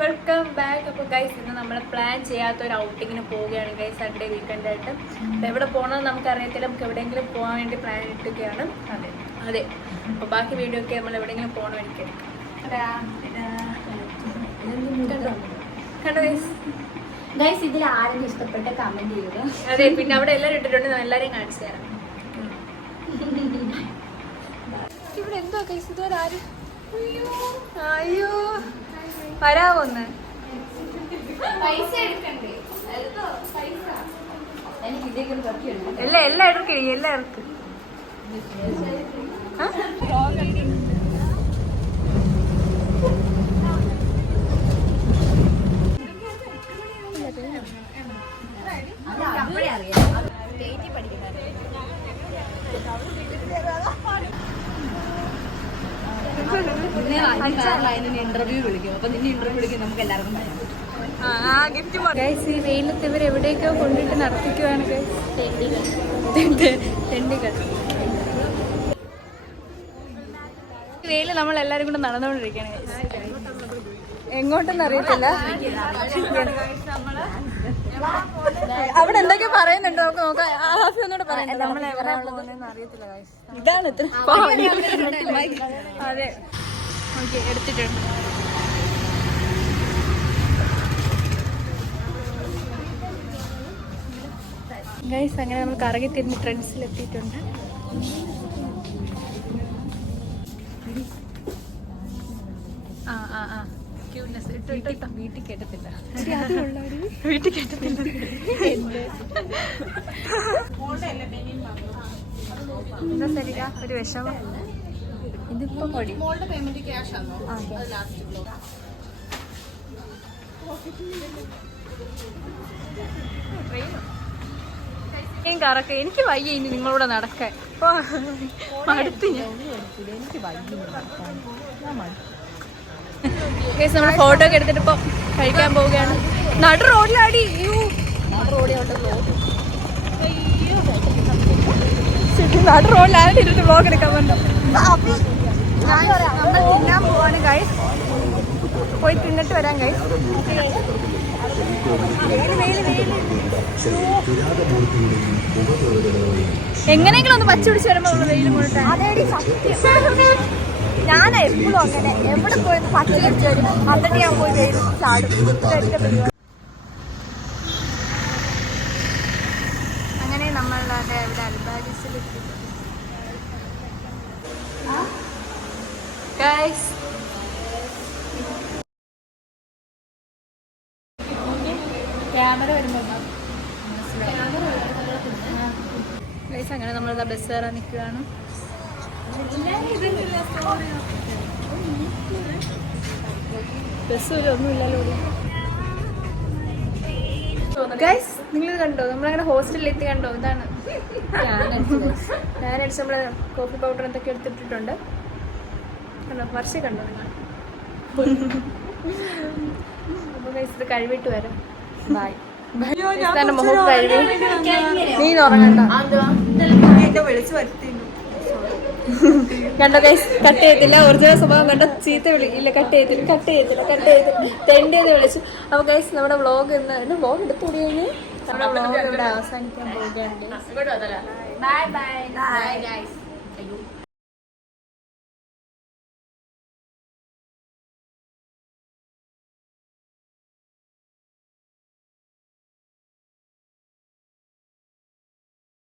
Welcome back. അപ്പോൾ guys ഇന്ന് നമ്മൾ പ്ലാൻ ചെയ്യാത്ത ഒരു ഔട്ടിങ്ങിന് പോവുകയാണ് ഗൈസ്, സൺഡേ വീക്കെൻഡ് ആയിട്ട്. അപ്പോൾ എവിടെ പോകണമെന്ന് നമുക്കറിയത്തില്ല, നമുക്ക് എവിടെയെങ്കിലും പോകാൻ വേണ്ടി പ്ലാൻ ഇട്ടിരിക്കുകയാണ്. അതെ അപ്പോൾ ബാക്കി വീഡിയോ ഒക്കെ നമ്മൾ എവിടെയെങ്കിലും പോകണമായിരിക്കും. കണ്ടോ ഗൈസ് ഇതിൽ ആരെങ്കിലും ഇഷ്ടപ്പെട്ട കമന്റ് ചെയ്യുക. അതെ, പിന്നെ അവിടെ എല്ലാവരും ഇട്ടിട്ടുണ്ട്, ഞാൻ എല്ലാവരെയും കാണിച്ചു തരാം. ഇവിടെ എന്തോ ഗൈസ് ഇതുവരെ ആരും അയ്യോ വരാവോന്ന് എല്ലാം ഇടർക്ക് ഇന്റർവ്യൂ വിളിക്കും. അപ്പൊ നിന്നെ ഇന്റർവ്യൂ വിളിക്കും, നമുക്ക് എല്ലാവർക്കും ഗൈസ്. ഈ വെയിലത്ത് ഇവർ എവിടേക്കോ കൊണ്ടിട്ട് നടത്തിക്കുവാണ് തെണ്ടികൾ. വെയില് നമ്മൾ എല്ലാരും കൂടെ നടന്നുകൊണ്ടിരിക്കുകയാണ്. എങ്ങോട്ടെന്ന് അറിയത്തില്ല. അവിടെ എന്തൊക്കെ പറയുന്നുണ്ട്, നമുക്ക് നോക്കാം. ആഹാഫി ഒന്നുകൂടെ പറയുന്നുണ്ട്. നമ്മൾ എവിടെ പോകുന്നതെന്ന് അറിയത്തില്ല. ഇതാണ് ഇത്ര. അതെ, ഓക്കെ, എടുത്തിട്ടുണ്ട്. ഗൈസ് അങ്ങനെ നമ്മൾ കറങ്ങി തിരിഞ്ഞ് ട്രെൻഡ്സിലെത്തിയിട്ടുണ്ട്. വീട്ടിൽ കേട്ടത്തില്ല. വീട്ടിൽ കേട്ടത്തില്ല. എന്താ ശരിയ ഒരു വിഷമം. ഇതിപ്പോ കറക്ക എനിക്ക് വയ്യ ഇനി നിങ്ങളൂടെ നടക്കാൻ. അടുത്ത് നമ്മൾ ഫോട്ടോ ഒക്കെ എടുത്തിട്ട് ഇപ്പൊ കഴിക്കാൻ പോവുകയാണ്. നടു റോഡിലാടി. നടു റോഡിലാടി ഇരുന്ന് വ്ലോഗ് എടുക്കാൻ പറ്റും. നമ്മൾ തിന്നാൻ പോവാണ് ഗൈസ്. പോയി തിന്നിട്ട് വരാം ഗൈസ്. എങ്ങനെയെങ്കിലും ഒന്ന് പച്ച പിടിച്ച് വരുമ്പോ ഉള്ള വെയിൽ മുഴുവൻ. ഞാൻ എപ്പോഴും അങ്ങനെ എവിടെ പോയി പച്ച പിടിച്ച് വരും, എന്നിട്ട് ഞാൻ പോയി വെയിൽ ചാടും. അങ്ങനെ നമ്മളുടെ ഇവിടെ അൽബാരിസിലെത്തി ഗൈസ്. ക്യാമറ വരുമ്പോ ഗൈസ് അങ്ങനെ നമ്മളിതാ ബസ് കയറാൻ നിൽക്കുകയാണ്. ബസ് ഒന്നുമില്ലല്ലോ ഗൈസ്. നിങ്ങളിത് കണ്ടോ? നമ്മളങ്ങനെ ഹോസ്റ്റലിൽ എത്തി കണ്ടോ? ഇതാണ് ഞാനടിച്ച് നമ്മള് കോഫി പൗഡർ എന്തൊക്കെ എടുത്തിട്ടിട്ടുണ്ട്. കണ്ടോ? വർഷ കണ്ടോ നിങ്ങൾ? അപ്പൊ ഗൈസ് ഇത് കഴിവിട്ട് വരാം. ബൈ. മുഖം കഴിവി. നീ ഉറങ്ങണ്ട. കണ്ടോ ഗൈസ്, കട്ട് ചെയ്യത്തില്ല. ഒറിജിനൽ സ്വഭാവം കണ്ട ചീത്ത വിളിക്കില്ല. കട്ട് ചെയ്യത്തില്ല. തെണ്ടിയെന്ന് വിളിച്ചു. അപ്പൊ ഗൈസ് നമ്മുടെ വ്ളോഗ് ഇന്ന് വ്ളോഗ് എടുത്തുകൂടിയാണ്. നമ്മുടെ വ്ളോഗ് ഇവിടെ അവസാനിക്കാൻ പോവുകയാണ്.